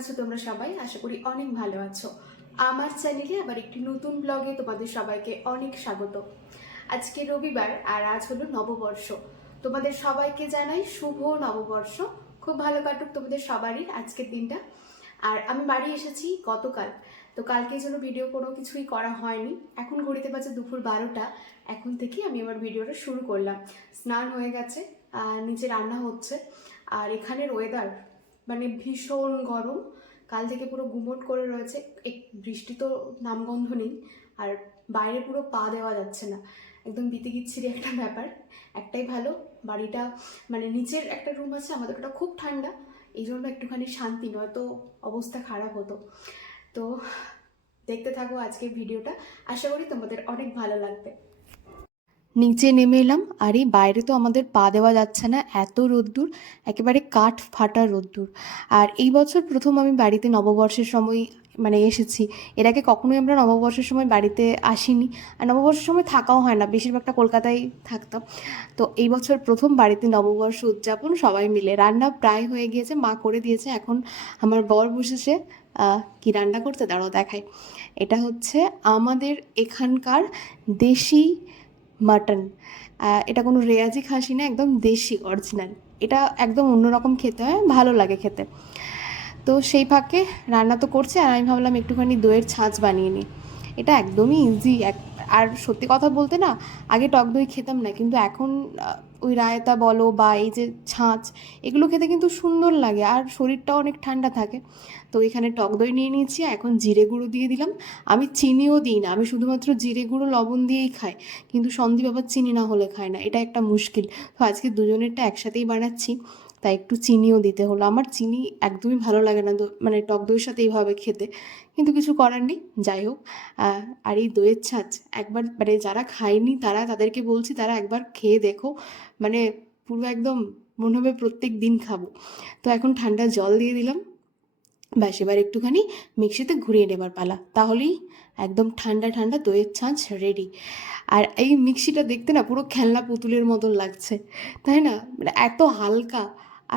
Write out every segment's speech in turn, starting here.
আছো তোমরা সবাই? আশা করি অনেক ভালো আছো। আমার চ্যানেলে আবার একটি নতুন ব্লগে তোমাদের সবাইকে অনেক স্বাগত। আজকে রবিবার আর আজ হলো নববর্ষ। তোমাদের সবাইকে জানাই শুভ নববর্ষ। খুব ভালো কাটুক তোমাদের সবারই আজকের দিনটা। আর আমি বাড়ি এসেছি গতকাল। তো কালকে জন্য ভিডিও কোনো কিছুই করা হয়নি। এখন ঘড়িতে বাজে দুপুর বারোটা। এখন থেকেই আমি আমার ভিডিওটা শুরু করলাম। স্নান হয়ে গেছে, আর নিচে রান্না হচ্ছে। আর এখানের ওয়েদার মানে ভীষণ গরম। কাল থেকে পুরো গুমট করে রয়েছে। এক বৃষ্টি তো নামগন্ধ নেই। আর বাইরে পুরো পা দেওয়া যাচ্ছে না। একদম বিতিকিচ্ছিরি একটা ব্যাপার। একটাই ভালো, বাড়িটা মানে নিচের একটা রুম আছে, আমাদের ওটা খুব ঠান্ডা। এই জন্য একটুখানি শান্তি, নয়তো অবস্থা খারাপ হতো। তো দেখতে থাকো আজকের ভিডিওটা আশা করি তোমাদের অনেক ভালো লাগবে। নিচে নেমে এলাম। আর এই বাইরে তো আমাদের পা দেওয়া যাচ্ছে না। এত রোদ্দুর, একেবারে কাঠ ফাটা রোদ্দুর। আর এই বছর প্রথম আমি বাড়িতে নববর্ষের সময় মানে এসেছি। এর আগে কখনোই আমরা নববর্ষের সময় বাড়িতে আসিনি। আর নববর্ষের সময় থাকাও হয় না, বেশিরভাগটা কলকাতায় থাকতাম। তো এই বছর প্রথম বাড়িতে নববর্ষ উদযাপন, সবাই মিলে। রান্না প্রায় হয়ে গিয়েছে, মা করে দিয়েছে। এখন আমার বর বসেছে কি রান্না করতে? দাঁড়াও দেখায় এটা হচ্ছে আমাদের এখানকার দেশি মাটন। এটা কোনো রেয়াজি খাসি না, একদম দেশি অরিজিনাল এটা একদম অন্যরকম খেতে হয়, ভালো লাগে খেতে। তো সেই ফাঁকে রান্না তো করছে, আর আমি ভাবলাম একটুখানি দইয়ের ছাঁচ বানিয়ে নিই। এটা একদমই ইজি এক আর সত্যি কথা বলতে না, আগে টক দই খেতাম না, কিন্তু এখন ওই রায়তা বলো বা এই যে ছাঁচ, এগুলো খেতে কিন্তু সুন্দর লাগে আর শরীরটাও অনেক ঠান্ডা থাকে। তো এখানে টক দই নিয়ে নিয়েছি, এখন জিরে গুঁড়ো দিয়ে দিলাম। আমি চিনিও দিই না, আমি শুধুমাত্র জিরে গুঁড়ো, লবণ দিয়েই খাই। কিন্তু সন্দীপ আবার চিনি না হলে খায় না, এটা একটা মুশকিল। তো আজকে দুজনেরটা একসাথেই বানাচ্ছি। তাই একটু চিনিও দিতে হলো। আমার চিনি একদমই ভালো লাগে না মানে টক দইয়ের সাথে এইভাবে খেতে। কিন্তু কিছু করার নেই, যাই হোক। আর এই দইয়ের ছাঁচ একবার মানে যারা খায়নি তারা তাদেরকে বলছি, তারা একবার খেয়ে দেখো। মানে পুরো একদম মনে হবে প্রত্যেক দিন খাব। তো এখন ঠান্ডা জল দিয়ে দিলাম। ব্যাস, এবার একটুখানি মিক্সিতে ঘুরিয়ে নেবার পালা। তাহলেই একদম ঠান্ডা ঠান্ডা দইয়ের ছাঁচ রেডি আর এই মিক্সিটা দেখতে না পুরো খেলনা পুতুলের মতন লাগছে। তাই না? মানে এত হালকা।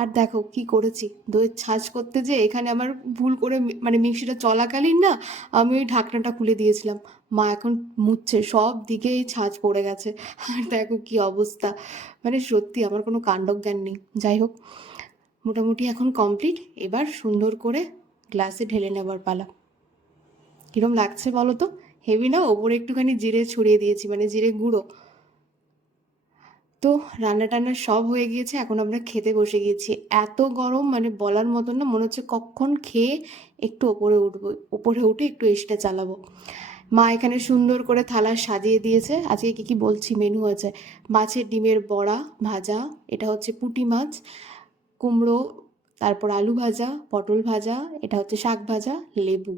আর দেখো কি করেছি? দইয়ের ছাঁচ করতে যে এখানে আমার ভুল করে মানে মিক্সিটা চলাকালীন না, আমি ওই ঢাকনাটা খুলে দিয়েছিলাম। মা এখন মুছছে, সব দিকে এই ছাঁচ পড়ে গেছে। আর দেখো কি অবস্থা। মানে সত্যি আমার কোনো কাণ্ডজ্ঞান নেই। যাই হোক, মোটামুটি এখন কমপ্লিট এবার সুন্দর করে গ্লাসে ঢেলে নেবার পালা। কিরম লাগছে বলো তো? হেভি না? ওপরে একটুখানি জিরে ছড়িয়ে দিয়েছি মানে জিরে গুঁড়ো। তো রান্না টান্না সব হয়ে গিয়েছে, এখন আমরা খেতে বসে গিয়েছি। এত গরম মানে বলার মতন না, মনে হচ্ছে কখন খেয়ে একটু ওপরে উঠবো, ওপরে উঠে একটু এসিটা চালাবো। মা এখানে সুন্দর করে থালা সাজিয়ে দিয়েছে। আজকে কি কি বলছি মেনু আছে। মাছের ডিমের বড়া, ভাজা, এটা হচ্ছে পুঁটি মাছ, কুমড়ো, তারপর আলু ভাজা, পটল ভাজা, এটা হচ্ছে শাক ভাজা, লেবু।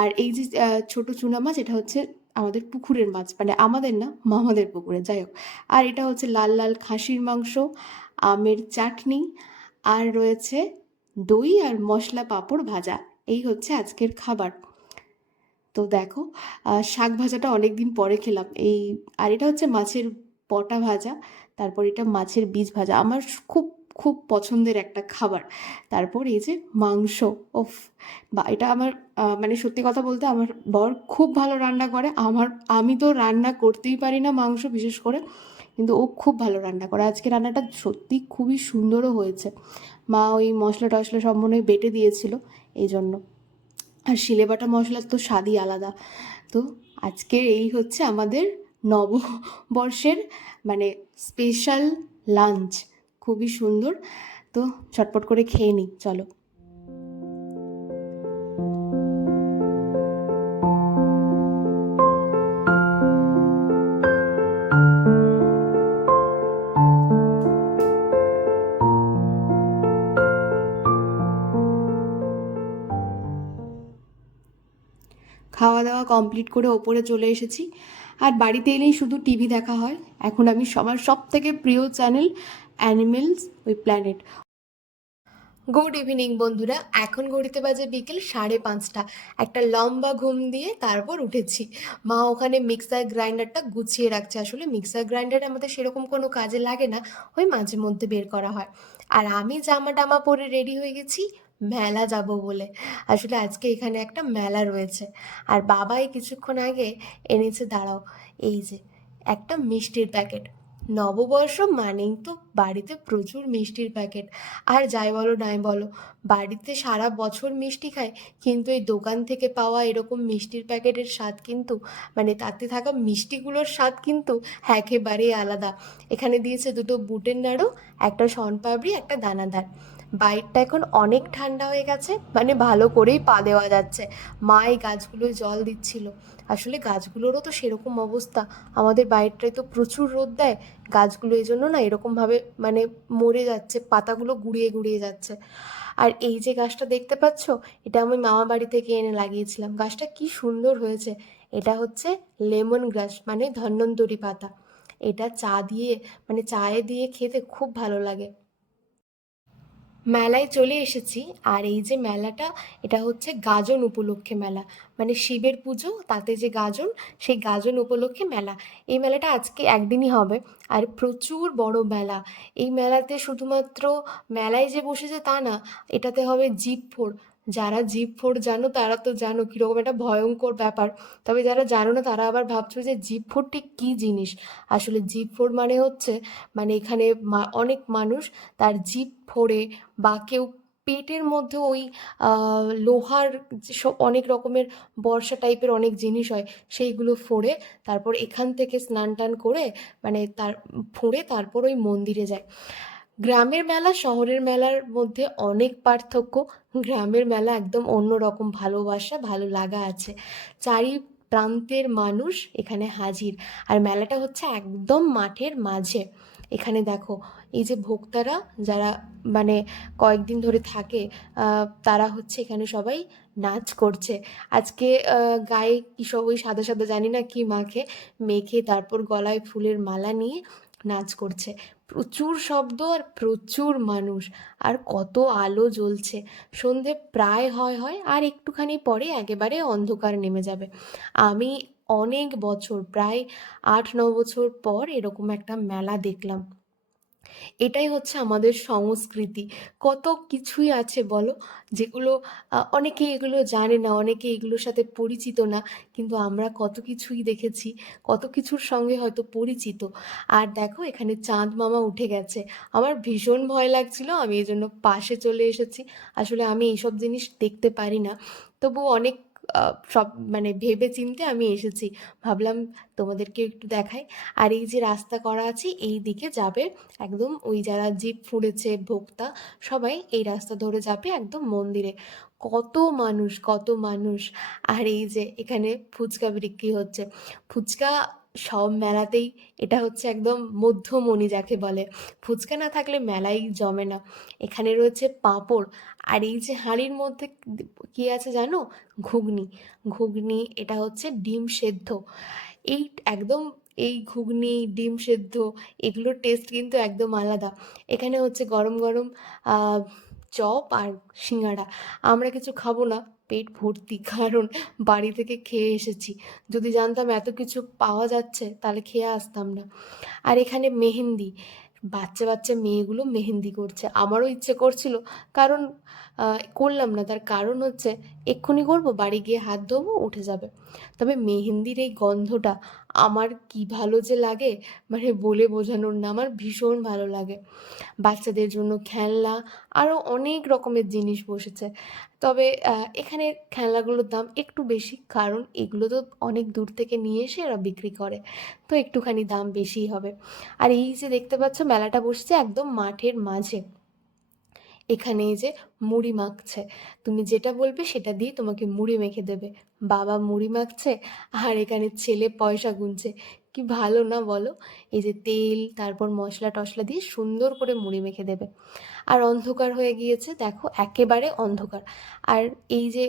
আর এই যে ছোট চুনা মাছ, এটা হচ্ছে আমাদের পুকুরের মাছ মানে আমাদের না, মামাদের পুকুরে, যাই হোক। আর এটা হচ্ছে লাল লাল খাসির মাংস, আমের চাটনি, আর রয়েছে দই আর মশলা পাঁপড় ভাজা। এই হচ্ছে আজকের খাবার। তো দেখো শাক ভাজাটা অনেক দিন পরে খেলাম। এই, আর এটা হচ্ছে মাছের পটা ভাজা, তারপর এটা মাছের বীজ ভাজা। আমার খুব খুব পছন্দের একটা খাবার। তারপর এই যে মাংস ওফ বা এটা আমার মানে সত্যি কথা বলতে আমার বর খুব ভালো রান্না করে। আমার, আমি তো রান্না করতেই পারি না মাংস বিশেষ করে, কিন্তু ও খুব ভালো রান্না করে। আজকে রান্নাটা সত্যি খুবই সুন্দরও হয়েছে। মা ওই মশলা টশলা সব মনে বেটে দিয়েছিল এই জন্য আর শিলে বাটা মশলার তো স্বাদই আলাদা। তো আজকে এই হচ্ছে আমাদের নববর্ষের মানে স্পেশাল লাঞ্চ খুবই সুন্দর। তো চটপট করে খেয়ে নিই, চলো। খাওয়া দাওয়া কমপ্লিট করে ওপরে চলে এসেছি। আর বাড়িতে এলেই শুধু টিভি দেখা হয়। এখন আমি সবার সব থেকে প্রিয় চ্যানেল অ্যানিমেলস ওই প্ল্যানেট গুড ইভিনিং বন্ধুরা। এখন ঘড়িতে বাজে বিকেল সাড়ে পাঁচটা। একটা লম্বা ঘুম দিয়ে তারপর উঠেছি। মা ওখানে মিক্সার গ্রাইন্ডারটা গুছিয়ে রাখছে। আসলে মিক্সার গ্রাইন্ডার আমাদের সেরকম কোনো কাজে লাগে না। ওই মাঝে মধ্যে বের করা হয়। আর আমি জামা টামা পরে রেডি হয়ে গেছি। মেলা যাব বলে। আসলে আজকে এখানে একটা মেলা রয়েছে। আর বাবাই কিছুক্ষণ আগে এনেছে, দাঁড়াও, এই যে, একটা মিষ্টির প্যাকেট। নববর্ষ মানেই তো বাড়িতে প্রচুর মিষ্টির প্যাকেট। আর যাই বলো নাই বলো, বাড়িতে সারা বছর মিষ্টি খায়, কিন্তু এই দোকান থেকে পাওয়া এরকম মিষ্টির প্যাকেটের স্বাদ কিন্তু মানে তাতে থাকা মিষ্টিগুলোর স্বাদ কিন্তু একেবারেই আলাদা। এখানে দিয়েছে দুটো বুটের নাড়ু, একটা শনপাপড়ি, একটা দানাদার। বাইরটা এখন অনেক ঠান্ডা হয়ে গেছে মানে ভালো করেই পা দেওয়া যাচ্ছে। মা এই গাছগুলোয় জল দিচ্ছিল। আসলে গাছগুলোরও তো সেরকম অবস্থা। আমাদের বাইরটায় তো প্রচুর রোদ দেয়। গাছগুলো এই জন্য না এরকমভাবে মানে মরে যাচ্ছে, পাতাগুলো গুঁড়িয়ে গুঁড়িয়ে যাচ্ছে। আর এই যে গাছটা দেখতে পাচ্ছ, এটা আমি মামা বাড়ি থেকে এনে লাগিয়েছিলাম। গাছটা কি সুন্দর হয়েছে। এটা হচ্ছে লেমন গ্রাস মানে ধন্বন্তরি পাতা। এটা চা দিয়ে মানে চায়ে দিয়ে খেতে খুব ভালো লাগে। মেলায় চলে এসেছি, আর এই যে মেলাটা, এটা হচ্ছে গাজন উপলক্ষে মেলা। মানে শিবের পুজো, তাতে যে গাজন, সেই গাজন উপলক্ষে মেলা। এই মেলাটা আজকে একদিনই হবে, আর প্রচুর বড় মেলা। এই মেলাতে শুধুমাত্র মেলায় যে বসেছে তা না, এটাতে হবে জিপ ফোড় যারা জিপ ফোর জানো, তারা তো জানো কীরকম একটা ভয়ঙ্কর ব্যাপার। তবে যারা জানো না, তারা আবার ভাবছ যে জিপ ফোর ঠিক কী জিনিস? আসলে জিপ ফোর মানে হচ্ছে মানে এখানে অনেক মানুষ তার জিপ ফোড়ে বা কেউ পেটের মধ্যে ওই লোহার যেসব অনেক রকমের বর্ষা টাইপের অনেক জিনিস হয়, সেইগুলো ফোড়ে, তারপর এখান থেকে স্নান টান করে মানে তার, ফোড়ে, তারপর ওই মন্দিরে যায়। গ্রামের মেলা শহরের মেলার মধ্যে অনেক পার্থক্য। গ্রামের মেলা একদম অন্য রকম ভালোবাসা, ভালো লাগা আছে। চারি প্রান্তের মানুষ এখানে হাজির। আর মেলাটা হচ্ছে একদম মাঠের মাঝে। এখানে দেখো, এই যে ভোক্তারা যারা মানে কয়েকদিন ধরে থাকে তারা হচ্ছে এখানে সবাই নাচ করছে। আজকে গায়ে কি সব ওই সাদা সাদা জানি না কি মাখে, মেখে তারপর গলায় ফুলের মালা নিয়ে নাচ করছে। প্রচুর শব্দ আর প্রচুর মানুষ। আর কত আলো জ্বলছে। সন্ধে প্রায় হয় হয় আর একটুখানি পরে একেবারে অন্ধকার নেমে যাবে। আমি অনেক বছর, প্রায় আট ন বছর পর এরকম একটা মেলা দেখলাম। এটাই হচ্ছে আমাদের সংস্কৃতি। কত কিছুই আছে বলো, যেগুলো অনেকে এগুলো জানে না, অনেকে এগুলোর সাথে পরিচিত না, কিন্তু আমরা কত কিছুই দেখেছি, কত কিছুর সঙ্গে হয়তো পরিচিত। আর দেখো, এখানে চাঁদ মামা উঠে গেছে। আমার ভীষণ ভয় লাগছিল, আমি এই জন্য পাশে চলে এসেছি। আসলে আমি এইসব জিনিস দেখতে পারি না। তবু অনেক সব মানে ভেবে চিনতে আমি এসেছি। ভাবলাম তোমাদেরকে একটু দেখাই। আর এই যে রাস্তা করা আছে, এই দিকে যাবে একদম ওই যারা জিপ ফুড়েছে ভোক্তা, সবাই এই রাস্তা ধরে যাবে একদম মন্দিরে। কত মানুষ কত মানুষ। আর এই যে এখানে ফুচকা বিক্রি হচ্ছে। ফুচকা সব মেলাতেই এটা হচ্ছে একদম মধ্যমণি যাকে বলে। ফুচকা না থাকলে মেলাই জমে না। এখানে রয়েছে পাঁপড়। আর এই যে হাঁড়ির মধ্যে কি আছে জানো? ঘুগনি। ঘুগনি, এটা হচ্ছে ডিম সেদ্ধ। এই একদম এই ঘুগনি, ডিম সেদ্ধ, এগুলোর টেস্ট কিন্তু একদম আলাদা। এখানে হচ্ছে গরম গরম চপ আর সিঙ্গাড়া। আমরা কিছু খাব না। পেট ভর্তি, কারণ বাড়ি থেকে খেয়ে এসেছি। যদি জানতাম এত কিছু পাওয়া যাচ্ছে, তাহলে খেয়ে আসতাম না। আর এখানে মেহেন্দি, বাচ্চা বাচ্চা মেয়েগুলো মেহেন্দি করছে। আমারও ইচ্ছে করছিল, কারণ করলাম না। তার কারণ হচ্ছে এক্ষুনি করব, বাড়ি গিয়ে হাত ধোবো, উঠে যাবে। তবে মেহেন্দির এই গন্ধটা আমার কি ভালো যে লাগে মানে বলে বোঝানোর না, আমার ভীষণ ভালো লাগে। বাচ্চাদের জন্য খেলনা আরও অনেক রকমের জিনিস বসেছে। তবে এখানে খেলনাগুলোর দাম একটু বেশি, কারণ এগুলো তো অনেক দূর থেকে নিয়ে এসে এরা বিক্রি করে। তো একটুখানি দাম বেশিই হবে। আর এই যে দেখতে পাচ্ছ, মেলাটা বসছে একদম মাঠের মাঝে। এখানে এই যে মুড়ি মাখছে। তুমি যেটা বলবে সেটা দিয়ে তোমাকে মুড়ি মেখে দেবে। বাবা মুড়ি মাখছে আর এখানে ছেলে পয়সা গুনছে। কি ভালো না বলো? এই যে তেল, তারপর মশলা টশলা দিয়ে সুন্দর করে মুড়ি মেখে দেবে। আর অন্ধকার হয়ে গিয়েছে, দেখো একেবারে অন্ধকার। আর এই যে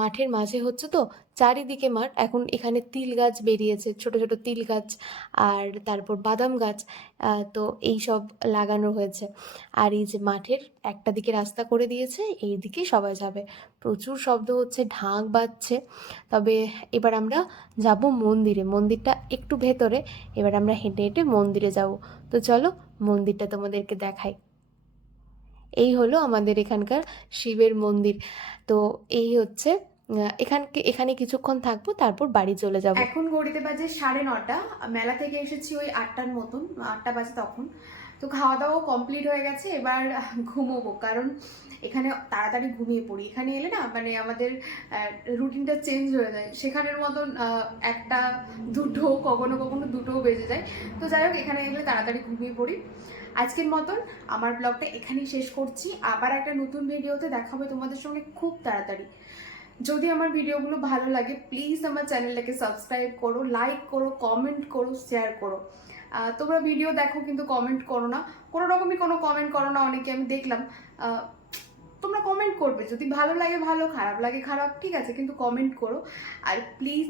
মাঠের মাঝে হচ্ছে তো, চারিদিকে মাঠ, এখন এখানে তিল গাছ বেরিয়েছে, ছোট ছোট তিল গাছ আর তারপর বাদাম গাছ তো এই সব লাগানো হয়েছে। আর এই যে মাঠের একটা দিকে রাস্তা করে দিয়েছে, এই দিকে সবাই যাবে। প্রচুর শব্দ হচ্ছে, ঢাক বাজছে। তবে এবার আমরা যাব মন্দিরে, মন্দিরটা একটু ভেতরে, এবার আমরা হেঁটে হেঁটে মন্দিরে যাব। তো চলো মন্দিরটা তোমাদেরকে দেখাই। এই হলো আমাদের এখানকার শিবের মন্দির। তো এই হচ্ছে এখানকে, এখানে কিছুক্ষণ থাকব, তারপর বাড়ি চলে যাব। এখন ঘড়িতে বাজে সাড়ে নটা। মেলা থেকে এসেছি ওই আটটার মতন, আটটা বাজে তখন। তো খাওয়া দাওয়াও কমপ্লিট হয়ে গেছে, এবার ঘুমোবো। কারণ এখানে তাড়াতাড়ি ঘুমিয়ে পড়ি। এখানে এলে না মানে আমাদের রুটিনটা চেঞ্জ হয়ে যায়। সেখানের মতন একটা দুটো, কখনো কখনো দুটোও বেজে যায়। তো যাই হোক, এখানে এলে তাড়াতাড়ি ঘুমিয়ে পড়ি। আজকের মতন আমার ব্লগটা এখানেই শেষ করছি। আবার একটা নতুন ভিডিওতে দেখা হবে তোমাদের সঙ্গে খুব তাড়াতাড়ি। যদি আমার ভিডিওগুলো ভালো লাগে প্লিজ আমার চ্যানেলটাকে সাবস্ক্রাইব করো লাইক করো কমেন্ট করো শেয়ার করো। তোমরা ভিডিও দেখো কিন্তু কমেন্ট করো না। কোনো রকমই কোনো কমেন্ট করো না, অনেকে আমি দেখলাম। তোমরা কমেন্ট করবে। যদি ভালো লাগে, ভালো। খারাপ লাগে, খারাপ, ঠিক আছে, কিন্তু কমেন্ট করো। আর প্লিজ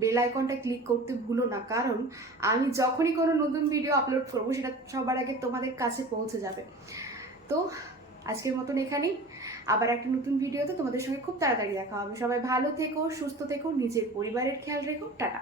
বেল আইকনটা ক্লিক করতে ভুলো না। কারণ আমি যখনই কোনো নতুন ভিডিও আপলোড করব, সেটা সবার আগে তোমাদের কাছে পৌঁছে যাবে। তো আজকের মতন এখানেই। আবার একটা নতুন ভিডিওতে তোমাদের সঙ্গে খুব তাড়াতাড়ি দেখা হবে। সবাই ভালো থেকো, সুস্থ থেকো, নিজের পরিবারের খেয়াল রেখো। টাটা।